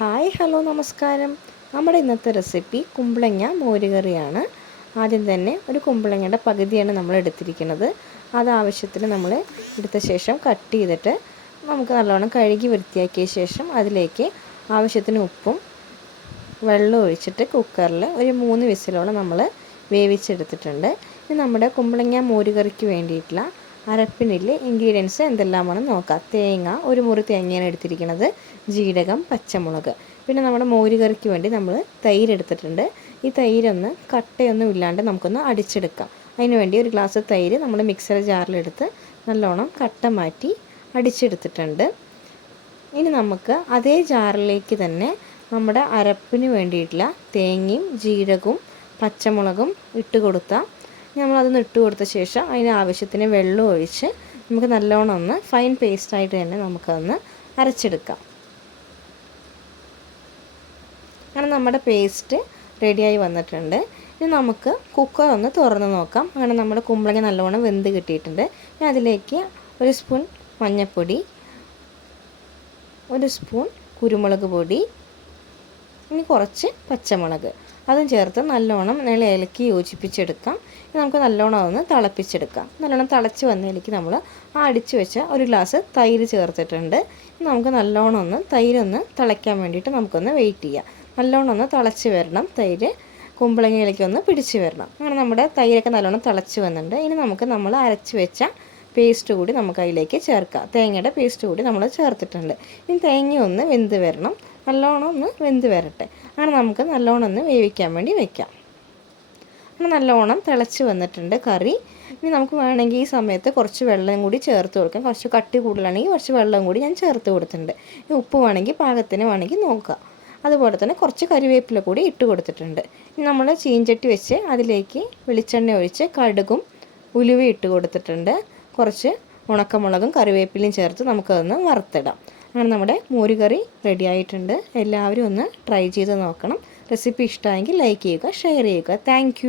Hi hello നമസ്കാരം. നമ്മുടെ ഇന്നത്തെ റെസിപ്പി കുമ്പളങ്ങ മോരുകറിയാണ്. ആദ്യം തന്നെ ഒരു കുമ്പളങ്ങയുടെ പകുതിയാണ് നമ്മൾ എടുത്തിരിക്കുന്നത്. അത് ആവശ്യത്തിന് നമ്മൾ എടുത്ത ശേഷം കട്ട് ചെയ്തിട്ട് നമുക്ക് നല്ലോണം കഴുകി വൃത്തിയാക്കിയ ശേഷം അതിലേക്ക് ആവശ്യത്തിന് ഉപ്പും വെള്ളം ഒഴിച്ചിട്ട് കുക്കറിൽ ഒരു 3 വിസിലോളം നമ്മൾ വേവിച്ചെടുത്തിട്ടുണ്ട്. ഇനി നമ്മുടെ കുമ്പളങ്ങ മോരുകറിക്ക് വേണ്ടിയിട്ടുള്ള അരപ്പിനിൽ ഇൻഗ്രീഡിയൻസ് എന്തെല്ലാമാണെന്ന് നോക്കാം. തേങ്ങ, ഒരു മുറി തേങ്ങയാണ് എടുത്തിരിക്കുന്നത്, ജീരകം, പച്ചമുളക്. പിന്നെ നമ്മുടെ മോരുകറിക്ക് വേണ്ടി നമ്മൾ തൈര് എടുത്തിട്ടുണ്ട്. ഈ തൈരൊന്ന് കട്ടയൊന്നും ഇല്ലാണ്ട് നമുക്കൊന്ന് അടിച്ചെടുക്കാം. അതിനുവേണ്ടി ഒരു ഗ്ലാസ് തൈര് നമ്മൾ മിക്സർ ജാറിലെടുത്ത് നല്ലോണം കട്ട മാറ്റി അടിച്ചെടുത്തിട്ടുണ്ട്. ഇനി നമുക്ക് അതേ ജാറിലേക്ക് തന്നെ നമ്മുടെ അരപ്പിന് വേണ്ടിയിട്ടുള്ള തേങ്ങയും ജീരകവും പച്ചമുളകും ഇട്ട് കൊടുത്താൽ നമ്മളതൊന്ന് ഇട്ട് കൊടുത്ത ശേഷം അതിന് ആവശ്യത്തിന് വെള്ളം ഒഴിച്ച് നമുക്ക് നല്ലോണം ഒന്ന് ഫൈൻ പേസ്റ്റായിട്ട് തന്നെ നമുക്കതൊന്ന് അരച്ചെടുക്കാം. അങ്ങനെ നമ്മുടെ പേസ്റ്റ് റെഡിയായി വന്നിട്ടുണ്ട്. ഇനി നമുക്ക് കുക്കർ ഒന്ന് തുറന്ന് നോക്കാം. അങ്ങനെ നമ്മുടെ കുമ്പളങ്ങ നല്ലോണം വെന്ത് കിട്ടിയിട്ടുണ്ട്. ഇനി അതിലേക്ക് 1 സ്പൂൺ മഞ്ഞൾപ്പൊടി, 1 സ്പൂൺ കുരുമുളക് പൊടി, ഇനി കുറച്ച് പച്ചമുളക് അതും ചേർത്ത് നല്ലോണം ഇളക്കി യോജിപ്പിച്ചെടുക്കാം. നമുക്ക് നല്ലോണം അതൊന്ന് തിളപ്പിച്ചെടുക്കാം. നല്ലോണം തിളച്ച് വന്നതിലേക്ക് നമ്മൾ അടിച്ചു വെച്ച ഒരു ഗ്ലാസ് തൈര് ചേർത്തിട്ടുണ്ട്. നമുക്ക് നല്ലോണം ഒന്ന് തൈരൊന്ന് തിളയ്ക്കാൻ വേണ്ടിയിട്ട് നമുക്കൊന്ന് വെയിറ്റ് ചെയ്യാം. നല്ലോണം ഒന്ന് തിളച്ച് വരണം, തൈര് കുമ്പളങ്ങയിലേക്ക് ഒന്ന് പിടിച്ച് വരണം. അങ്ങനെ നമ്മുടെ തൈരൊക്കെ നല്ലോണം തിളച്ച് വന്നിട്ടുണ്ട്. ഇനി നമുക്ക് നമ്മൾ അരച്ച് വെച്ച പേസ്റ്റ് കൂടി നമുക്ക് അതിലേക്ക് ചേർക്കാം. തേങ്ങയുടെ പേസ്റ്റ് കൂടി നമ്മൾ ചേർത്തിട്ടുണ്ട്. ഇനി തേങ്ങ ഒന്ന് വെന്ത് വരണം, നല്ലോണം ഒന്ന് വെന്ത് വരട്ടെ. അങ്ങനെ നമുക്ക് നല്ലോണം ഒന്ന് വേവിക്കാൻ വേണ്ടി വയ്ക്കാം. അങ്ങനെ നല്ലോണം തിളച്ച് വന്നിട്ടുണ്ട് കറി. ഇനി നമുക്ക് വേണമെങ്കിൽ ഈ സമയത്ത് കുറച്ച് വെള്ളം കൂടി ചേർത്ത് കൊടുക്കാം. കുറച്ച് കട്ടി കൂടുതലാണെങ്കിൽ കുറച്ച് വെള്ളം കൂടി ഞാൻ ചേർത്ത് കൊടുത്തിട്ടുണ്ട്. ഇനി ഉപ്പ് വേണമെങ്കിൽ പാകത്തിന് വേണമെങ്കിൽ നോക്കാം. അതുപോലെ തന്നെ കുറച്ച് കരിവേപ്പില കൂടി ഇട്ട് കൊടുത്തിട്ടുണ്ട്. ഇനി നമ്മൾ ചീഞ്ചട്ടി വെച്ച് അതിലേക്ക് വെളിച്ചെണ്ണ ഒഴിച്ച് കടുകും ഉലുവ ഇട്ട് കൊടുത്തിട്ടുണ്ട്. കുറച്ച് ഉണക്കമുളകും കറിവേപ്പിലയും ചേർത്ത് നമുക്കതൊന്ന് വറുത്തിടാം. അങ്ങനെ നമ്മുടെ മോരുകറി റെഡി ആയിട്ടുണ്ട്. എല്ലാവരും ഒന്ന് ട്രൈ ചെയ്ത് നോക്കണം. റെസിപ്പി ഇഷ്ടമായെങ്കിൽ ലൈക്ക് ചെയ്യുക, ഷെയർ ചെയ്യുക. താങ്ക്